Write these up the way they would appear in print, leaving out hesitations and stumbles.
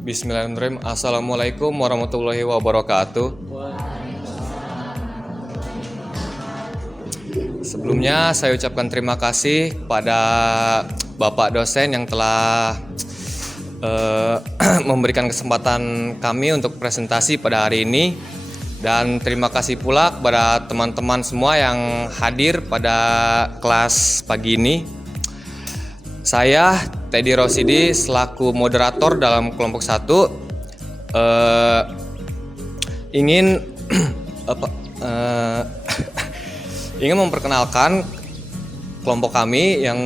Bismillahirrahmanirrahim. Assalamualaikum warahmatullahi wabarakatuh. Sebelumnya saya ucapkan terima kasih kepada Bapak dosen yang telah memberikan kesempatan kami untuk presentasi pada hari ini. Dan terima kasih pula kepada teman-teman semua yang hadir pada kelas pagi ini. Saya Teddy Rosidi selaku moderator dalam kelompok 1 ingin ingin memperkenalkan kelompok kami. Yang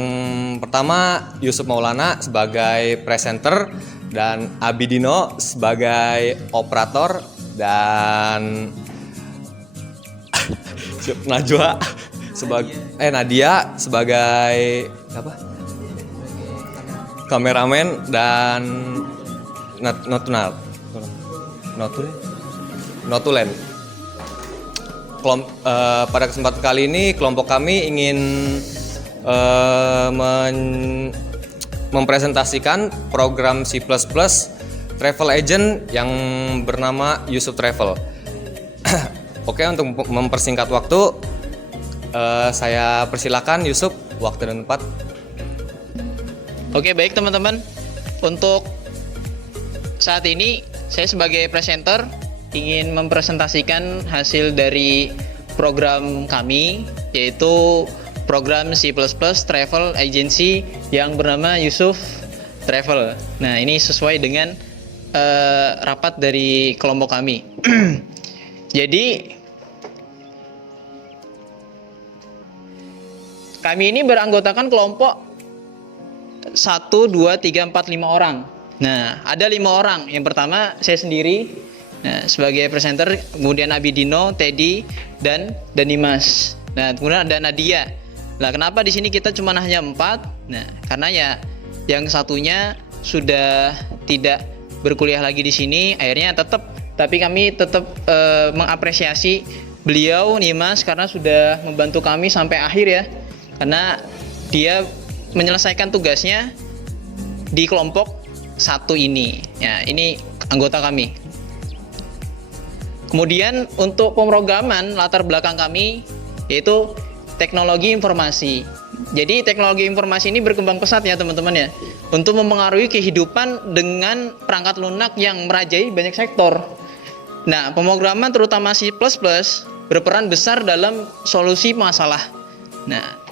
pertama Yusuf Maulana sebagai presenter dan Abidino sebagai operator dan Nadia sebagai apa? Kameramen dan notulen. Pada kesempatan kali ini kelompok kami ingin mempresentasikan program C++ travel agent yang bernama Yusuf Travel. Oke, untuk mempersingkat waktu, saya persilakan Yusuf, waktu dan tempat. Oke, baik teman-teman. Untuk saat ini saya sebagai presenter ingin mempresentasikan hasil dari program kami, yaitu program C++ Travel Agency yang bernama Yusuf Travel. Nah, ini sesuai dengan rapat dari kelompok kami. Jadi kami ini beranggotakan kelompok 1, 2, 3, 4, 5 orang. Nah, ada 5 orang. Yang pertama saya sendiri, sebagai presenter, kemudian Abidino, Teddy, dan Dimas. Nah, kemudian ada Nadia. Nah, kenapa di sini kita cuma hanya 4? Nah, karena ya yang satunya sudah tidak berkuliah lagi di sini, akhirnya tapi kami tetap mengapresiasi beliau Dimas karena sudah membantu kami sampai akhir ya. Karena dia menyelesaikan tugasnya di kelompok 1 ini. Ya, ini anggota kami. Kemudian untuk pemrograman latar belakang kami yaitu teknologi informasi. Jadi teknologi informasi ini berkembang pesat ya teman-teman ya, untuk mempengaruhi kehidupan dengan perangkat lunak yang merajai banyak sektor. Nah, pemrograman terutama C++ berperan besar dalam solusi masalah. Nah,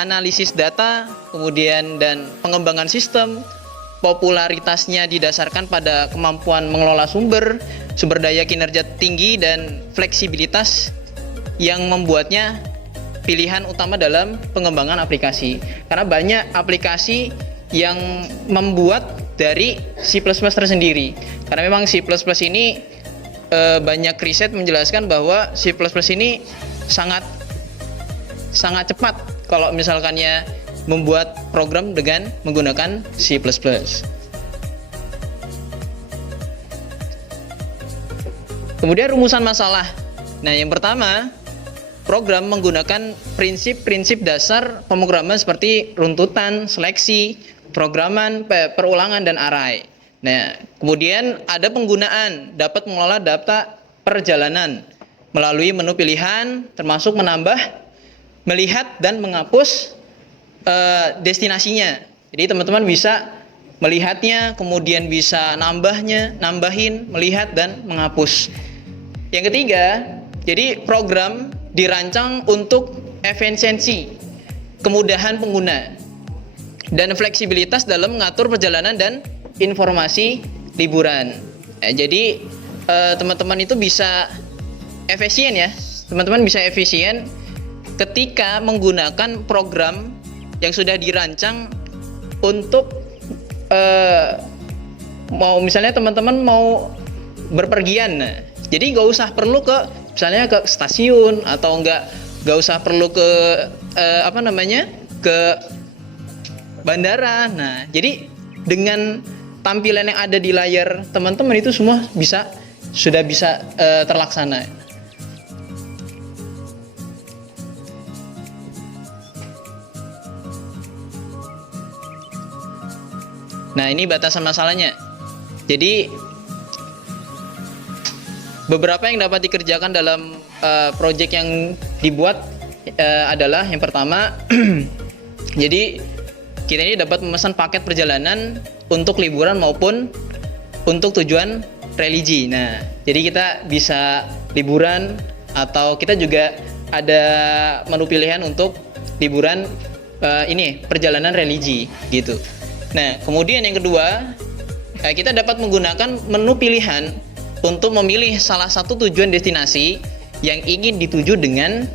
analisis data, kemudian dan pengembangan sistem, popularitasnya didasarkan pada kemampuan mengelola sumber daya kinerja tinggi dan fleksibilitas yang membuatnya pilihan utama dalam pengembangan aplikasi. Karena banyak aplikasi yang membuat dari C++ tersendiri. Karena memang C++ ini banyak riset menjelaskan bahwa C++ ini sangat cepat kalau misalkannya membuat program dengan menggunakan C++. Kemudian rumusan masalah. Nah, yang pertama, program menggunakan prinsip-prinsip dasar pemrograman seperti runtutan, seleksi, programan, perulangan, dan array. Nah, kemudian ada penggunaan dapat mengelola data perjalanan melalui menu pilihan, termasuk menambah, melihat dan menghapus destinasinya. Jadi teman-teman bisa melihatnya, kemudian bisa nambahin, melihat dan menghapus. Yang ketiga, jadi program dirancang untuk efisiensi, kemudahan pengguna, dan fleksibilitas dalam mengatur perjalanan dan informasi liburan. Jadi teman-teman itu bisa efisien ya. Teman-teman bisa efisien ketika menggunakan program yang sudah dirancang untuk misalnya teman-teman mau berpergian. Nah, jadi nggak usah perlu misalnya ke stasiun atau nggak usah perlu ke ke bandara. Nah, jadi dengan tampilan yang ada di layar teman-teman itu semua sudah bisa terlaksana. Nah, ini batasan masalahnya. Jadi beberapa yang dapat dikerjakan dalam project yang dibuat adalah yang pertama, jadi kita ini dapat memesan paket perjalanan untuk liburan maupun untuk tujuan religi. Nah, jadi kita bisa liburan atau kita juga ada menu pilihan untuk liburan ini perjalanan religi gitu. Nah, kemudian yang kedua, kita dapat menggunakan menu pilihan untuk memilih salah satu tujuan destinasi yang ingin dituju dengan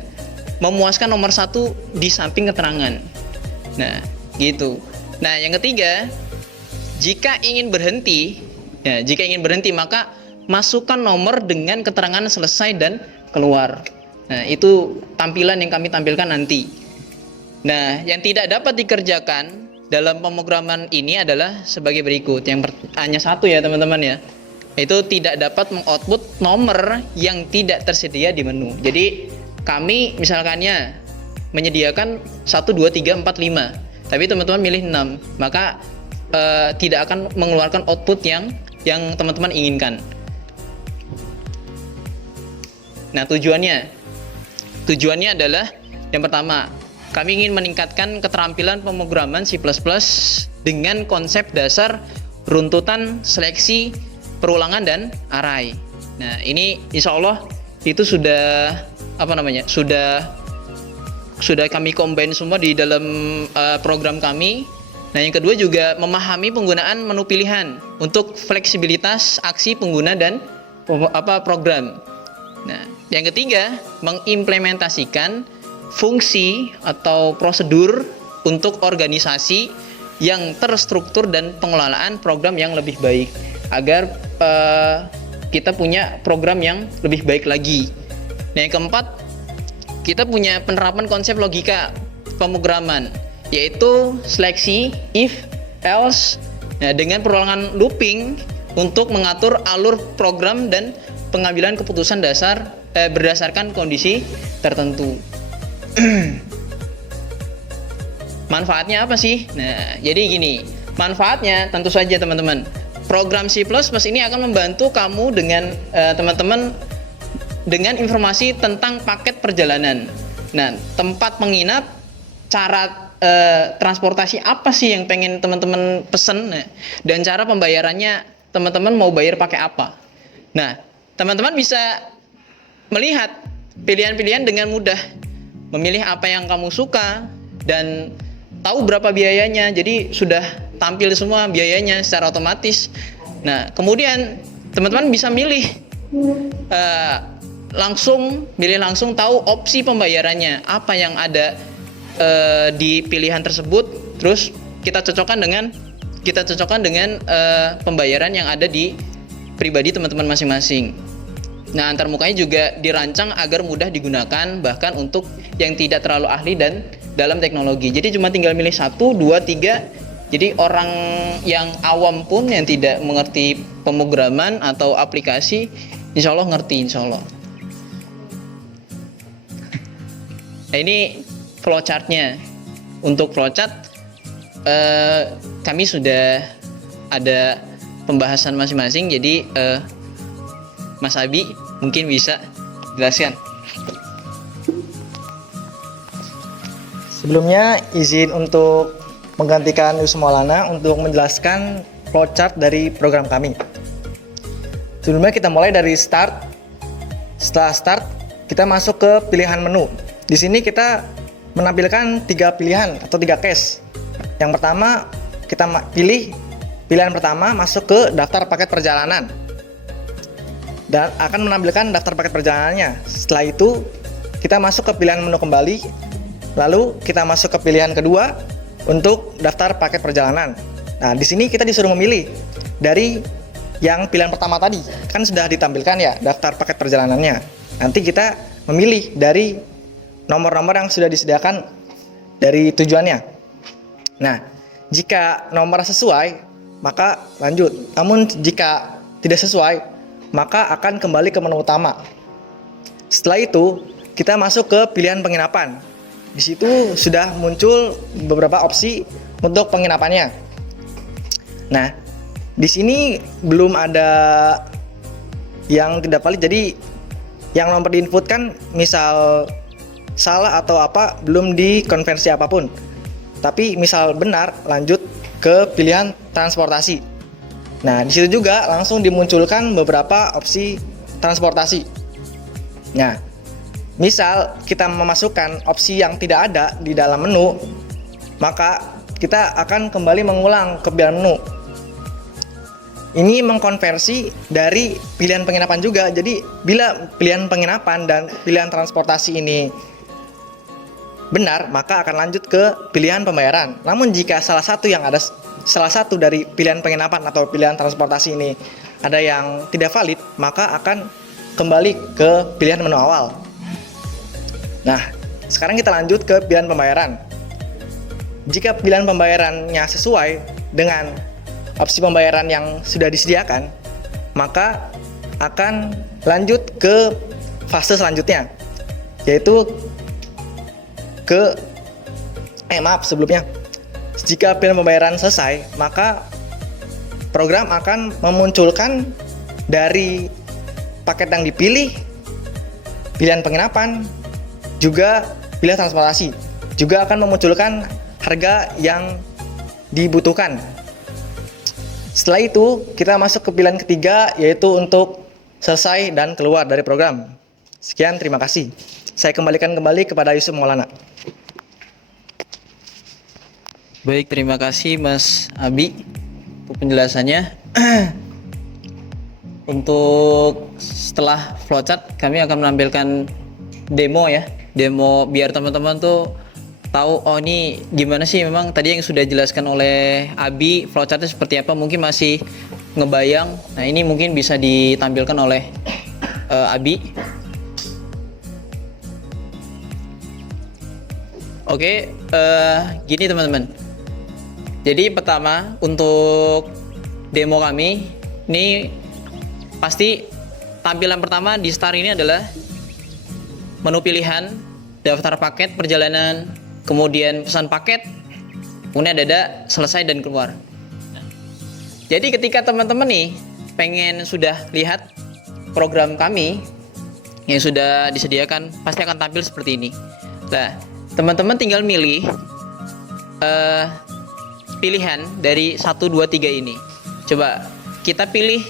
memuaskan nomor satu di samping keterangan. Nah, gitu. Nah, yang ketiga, jika ingin berhenti maka masukkan nomor dengan keterangan selesai dan keluar. Nah, itu tampilan yang kami tampilkan nanti. Nah, yang tidak dapat dikerjakan dalam pemrograman ini adalah sebagai berikut. Hanya satu ya teman-teman ya, itu tidak dapat mengoutput nomor yang tidak tersedia di menu. Jadi kami misalkannya menyediakan 1, 2, 3, 4, 5, tapi teman-teman milih 6, maka tidak akan mengeluarkan output yang teman-teman inginkan. Nah, tujuannya adalah yang pertama, kami ingin meningkatkan keterampilan pemrograman C++ dengan konsep dasar runtutan, seleksi, perulangan, dan array. Nah, ini insya Allah itu sudah sudah kami combine semua di dalam program kami. Nah, yang kedua juga memahami penggunaan menu pilihan untuk fleksibilitas aksi pengguna dan program. Nah, yang ketiga, mengimplementasikan fungsi atau prosedur untuk organisasi yang terstruktur dan pengelolaan program yang lebih baik agar kita punya program yang lebih baik lagi. Nah, yang keempat, kita punya penerapan konsep logika pemrograman, yaitu seleksi, if, else, dengan perulangan looping untuk mengatur alur program dan pengambilan keputusan berdasarkan kondisi tertentu. Manfaatnya apa sih? Nah, jadi gini, manfaatnya tentu saja teman-teman, program C++ ini akan membantu kamu dengan teman-teman dengan informasi tentang paket perjalanan. Nah, tempat menginap, cara transportasi apa sih yang pengen teman-teman pesen, dan cara pembayarannya teman-teman mau bayar pakai apa. Nah, teman-teman bisa melihat pilihan-pilihan dengan mudah, memilih apa yang kamu suka dan tahu berapa biayanya. Jadi sudah tampil semua biayanya secara otomatis. Nah, kemudian teman-teman bisa langsung tahu opsi pembayarannya apa yang ada di pilihan tersebut. Terus kita cocokkan dengan pembayaran yang ada di pribadi teman-teman masing-masing. Nah, antarmukanya juga dirancang agar mudah digunakan bahkan untuk yang tidak terlalu ahli dan dalam teknologi. Jadi cuma tinggal milih 1, 2, 3. Jadi orang yang awam pun yang tidak mengerti pemrograman atau aplikasi, insya Allah ngerti, insya Allah. Nah, ini flowchartnya. Untuk flowchart kami sudah ada pembahasan masing-masing. Jadi Mas Abi mungkin bisa jelaskan. Sebelumnya izin untuk menggantikan Yusuf Maulana untuk menjelaskan flowchart dari program kami. Sebelumnya kita mulai dari start. Setelah start, kita masuk ke pilihan menu. Di sini kita menampilkan 3 pilihan atau 3 case. Yang pertama, kita pilih pilihan pertama masuk ke daftar paket perjalanan dan akan menampilkan daftar paket perjalanannya. Setelah itu, kita masuk ke pilihan menu kembali. Lalu kita masuk ke pilihan kedua untuk daftar paket perjalanan. Nah, di sini kita disuruh memilih dari yang pilihan pertama tadi. Kan sudah ditampilkan ya daftar paket perjalanannya. Nanti kita memilih dari nomor-nomor yang sudah disediakan dari tujuannya. Nah, jika nomor sesuai, maka lanjut. Namun jika tidak sesuai, maka akan kembali ke menu utama. Setelah itu, kita masuk ke pilihan penginapan. Di situ sudah muncul beberapa opsi untuk penginapannya. Nah, Di sini belum ada yang tidak valid, jadi yang nomor diinputkan misal salah atau apa belum dikonversi apapun. Tapi misal benar, lanjut ke pilihan transportasi. Nah, di situ juga langsung dimunculkan beberapa opsi transportasi. Nah, misal kita memasukkan opsi yang tidak ada di dalam menu, maka kita akan kembali mengulang ke pilihan menu. Ini mengkonversi dari pilihan penginapan juga. Jadi, bila pilihan penginapan dan pilihan transportasi ini benar, maka akan lanjut ke pilihan pembayaran. Namun jika salah satu dari pilihan penginapan atau pilihan transportasi ini ada yang tidak valid, maka akan kembali ke pilihan menu awal. Nah, sekarang kita lanjut ke pilihan pembayaran. Jika pilihan pembayarannya sesuai dengan opsi pembayaran yang sudah disediakan, maka akan lanjut ke fase selanjutnya, yaitu sebelumnya. Jika pilihan pembayaran selesai, maka program akan memunculkan dari paket yang dipilih, pilihan penginapan, juga pilihan transportasi. Juga akan memunculkan harga yang dibutuhkan. Setelah itu, kita masuk ke pilihan ketiga, yaitu untuk selesai dan keluar dari program. Sekian, terima kasih. Saya kembalikan kepada Yusuf Maulana. Baik, terima kasih Mas Abi untuk penjelasannya. Untuk setelah flowchart, kami akan menampilkan demo ya. Demo biar teman-teman tuh tahu, oh ini gimana sih memang tadi yang sudah dijelaskan oleh Abi, flowchartnya seperti apa, mungkin masih ngebayang. Nah, ini mungkin bisa ditampilkan oleh Abi. Oke, gini teman-teman. Jadi pertama untuk demo kami, ini pasti tampilan pertama di start ini adalah menu pilihan, daftar paket perjalanan, kemudian pesan paket, kemudian ada selesai dan keluar. Jadi ketika teman-teman nih pengen sudah lihat program kami yang sudah disediakan, pasti akan tampil seperti ini. Nah, teman-teman tinggal milih pilihan dari 1, 2, 3 ini. Coba kita pilih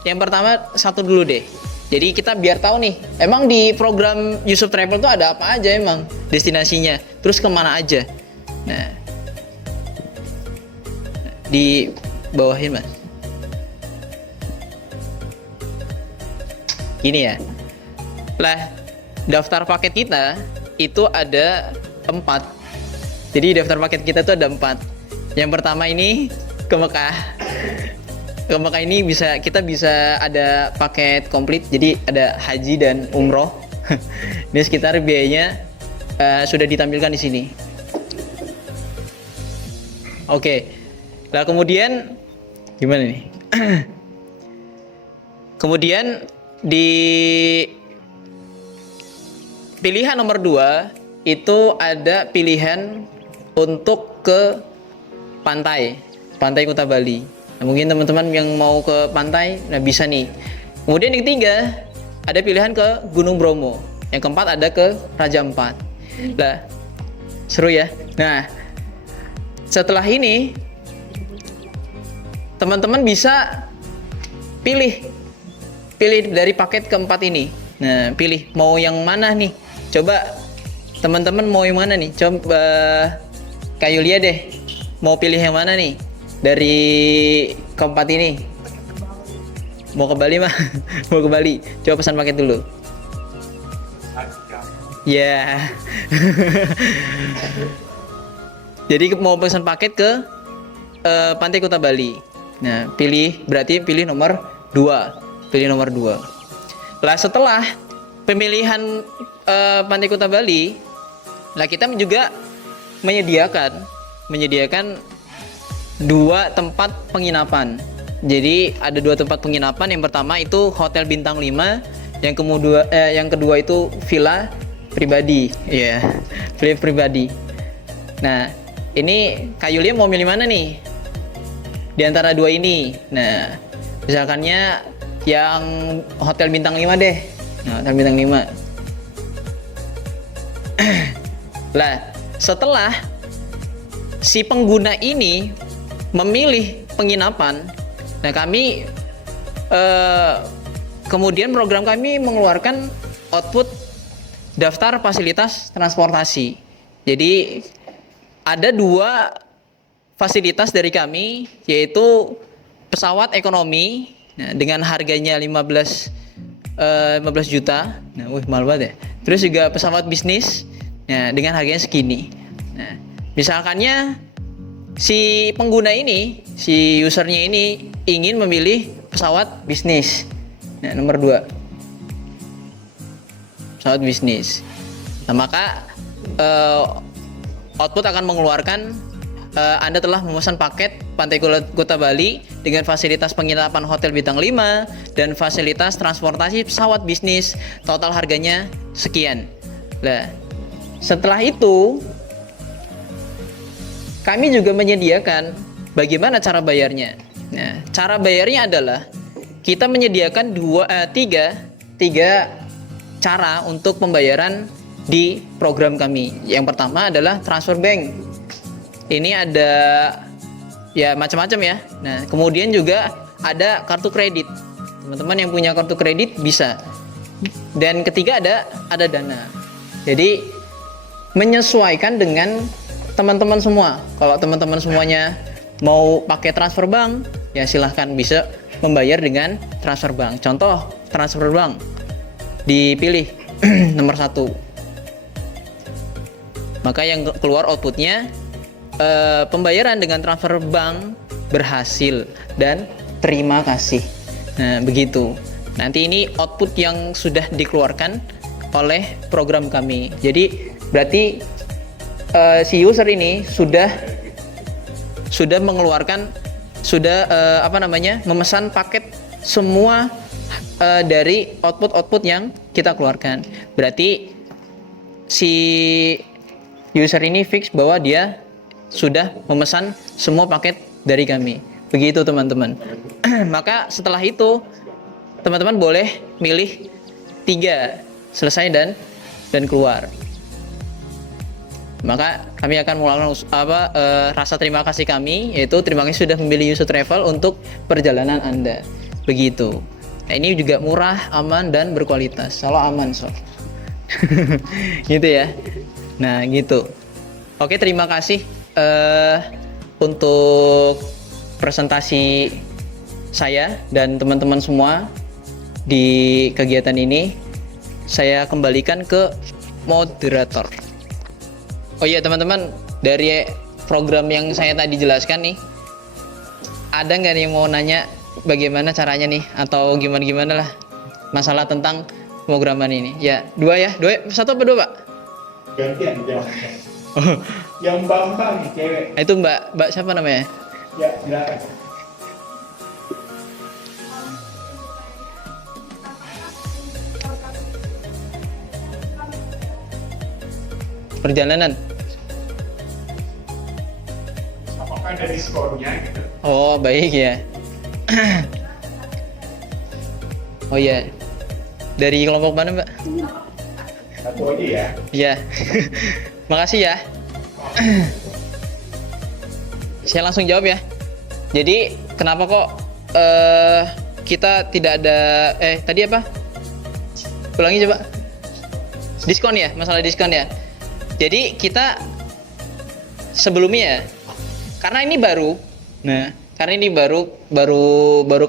yang pertama 1 dulu deh. Jadi kita biar tahu nih, emang di program Yusuf Travel tuh ada apa aja emang destinasinya, terus kemana aja. Nah, di bawahin Mas. Gini ya. Lah, daftar paket kita itu ada 4. Jadi daftar paket kita tuh ada 4. Yang pertama ini ke Mekah. Ke Mekah ini kita bisa ada paket komplit, jadi ada haji dan umroh. Ini sekitar biayanya sudah ditampilkan di sini. Oke. Nah, kemudian gimana nih? Kemudian di pilihan nomor 2 itu ada pilihan untuk ke pantai Kuta Bali. Nah, mungkin teman-teman yang mau ke pantai, nah bisa nih. Kemudian yang ketiga ada pilihan ke Gunung Bromo. Yang keempat ada ke Raja Ampat. Nah, seru ya. Nah, setelah ini teman-teman bisa pilih dari paket keempat ini. Nah, pilih mau yang mana nih? Coba teman-teman mau yang mana nih? Coba Kak Yulia deh, mau pilih yang mana nih dari keempat ini? Mau ke Bali mah? Mau ke Bali. Coba pesan paket dulu. Ya. Yeah. Jadi mau pesan paket ke Pantai Kuta Bali. Nah, berarti pilih nomor 2. Pilih nomor 2. Lah, setelah pemilihan Pantai Kuta Bali, lah kita juga menyediakan 2 tempat penginapan. Jadi ada 2 tempat penginapan. Yang pertama itu hotel bintang 5, yang kedua itu villa pribadi. Iya, villa pribadi. Nah, ini Kak Yulia mau milih mana nih? di antara dua ini. Nah, misalkannya yang hotel bintang 5 deh. Nah, hotel bintang 5. Lah, setelah si pengguna ini memilih penginapan, nah kami kemudian program kami mengeluarkan output daftar fasilitas transportasi. Jadi ada dua fasilitas dari kami, yaitu pesawat ekonomi dengan harganya 15 juta. Nah, mahal banget ya. Terus juga pesawat bisnis dengan harganya segini. Nah, misalkannya si pengguna ini, si usernya ini ingin memilih pesawat bisnis. Nah, nomor 2. Pesawat bisnis. Nah, maka output akan mengeluarkan Anda telah memesan paket Pantai Kuta Bali dengan fasilitas penginapan hotel bintang 5 dan fasilitas transportasi pesawat bisnis, total harganya sekian. Nah, setelah itu kami juga menyediakan bagaimana cara bayarnya. Nah, cara bayarnya adalah kita menyediakan tiga cara untuk pembayaran di program kami. Yang pertama adalah transfer bank. Ini ada ya macam-macam ya. Nah, kemudian juga ada kartu kredit. Teman-teman yang punya kartu kredit bisa. Dan ketiga ada dana. Jadi menyesuaikan dengan teman-teman semua. Kalau teman-teman semuanya mau pakai transfer bank, ya silahkan bisa membayar dengan transfer bank. Contoh transfer bank, dipilih nomor 1. Maka yang keluar outputnya pembayaran dengan transfer bank berhasil dan terima kasih. Nah, begitu. Nanti ini output yang sudah dikeluarkan oleh program kami. Jadi berarti si user ini sudah mengeluarkan, memesan paket semua dari output yang kita keluarkan. Berarti si user ini fix bahwa dia sudah memesan semua paket dari kami. Begitu teman-teman. Maka setelah itu teman-teman boleh milih 3, selesai dan keluar. Maka kami akan melakukan rasa terima kasih kami, yaitu terima kasih sudah memilih Yusu Travel untuk perjalanan Anda. Begitu. Nah, ini juga murah, aman dan berkualitas. Kalau aman sob. Gitu ya. Nah, gitu. Oke, terima kasih untuk presentasi saya dan teman-teman semua di kegiatan ini. Saya kembalikan ke moderator. Oh iya teman-teman, dari program yang saya tadi jelaskan nih, ada nggak nih yang mau nanya bagaimana caranya nih, atau gimana lah masalah tentang pemrograman ini? Ya, 2 1 apa 2 Pak? Gantian jawabannya. Yang Bambang nih cewek. Itu Mbak siapa namanya? Ya, silakan. Perjalanan. Apakah ada diskonnya gitu? Oh, baik ya. Oh iya. Dari kelompok mana, Mbak? Satu aja ya. Iya. Makasih ya. Saya langsung jawab ya. Jadi, kenapa kok kita tidak ada tadi apa? Ulangi coba. Diskon ya, masalah diskon ya. Jadi, kita sebelumnya ya, karena ini baru. Nah, karena ini baru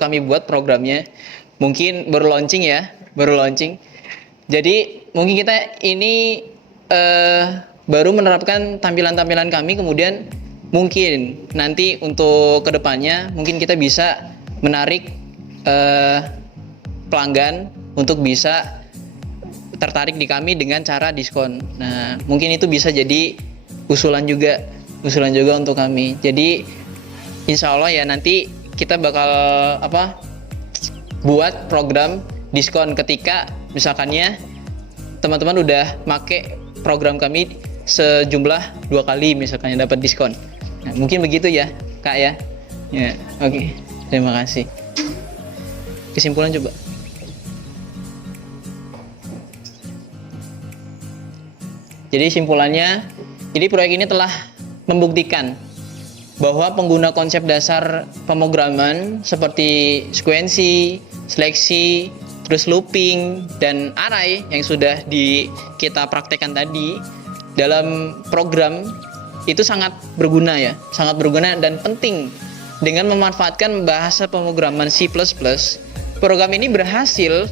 kami buat programnya. Mungkin baru launching ya, baru launching. Jadi, mungkin kita ini baru menerapkan tampilan-tampilan kami, kemudian mungkin nanti untuk kedepannya mungkin kita bisa menarik pelanggan untuk bisa tertarik di kami dengan cara diskon. Nah, mungkin itu bisa jadi usulan juga untuk kami. Jadi insya Allah ya nanti kita bakal buat program diskon ketika misalkannya teman-teman udah make program kami sejumlah 2 kali misalkannya dapat diskon. Nah, mungkin begitu ya Kak ya. Ya, oke. Terima kasih. Kesimpulan coba. Jadi simpulannya, jadi proyek ini telah membuktikan bahwa pengguna konsep dasar pemrograman seperti sekuensi, seleksi, terus looping, dan array yang sudah kita praktekkan tadi dalam program itu sangat berguna ya, sangat berguna dan penting. Dengan memanfaatkan bahasa pemrograman C++, program ini berhasil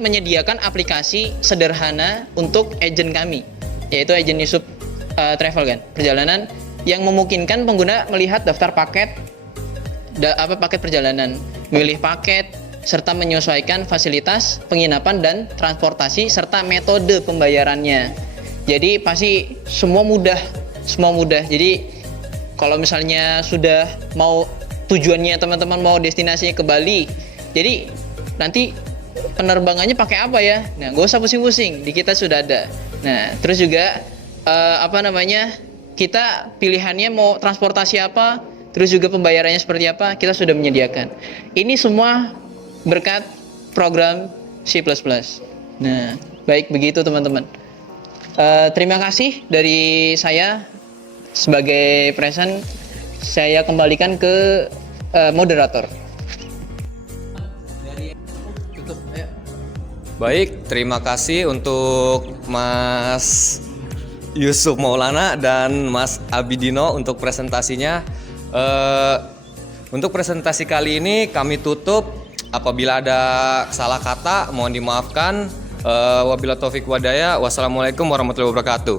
menyediakan aplikasi sederhana untuk agent kami, yaitu agent Yusuf Travel kan, perjalanan yang memungkinkan pengguna melihat daftar paket, paket perjalanan, memilih paket, serta menyesuaikan fasilitas penginapan dan transportasi serta metode pembayarannya. Jadi pasti semua mudah. Jadi kalau misalnya sudah mau tujuannya teman-teman mau destinasinya ke Bali, jadi nanti penerbangannya pakai apa ya? Nah, gak usah pusing-pusing, di kita sudah ada. Nah, terus juga kita pilihannya mau transportasi apa, terus juga pembayarannya seperti apa, kita sudah menyediakan. Ini semua berkat program C++. Nah, baik begitu teman-teman. Terima kasih dari saya sebagai present. Saya kembalikan ke moderator. Baik, terima kasih untuk Mas Yusuf Maulana dan Mas Abidino untuk presentasinya. Untuk presentasi kali ini kami tutup. Apabila ada salah kata, mohon dimaafkan. Wabillahi taufik wadaya. Wassalamualaikum warahmatullahi wabarakatuh.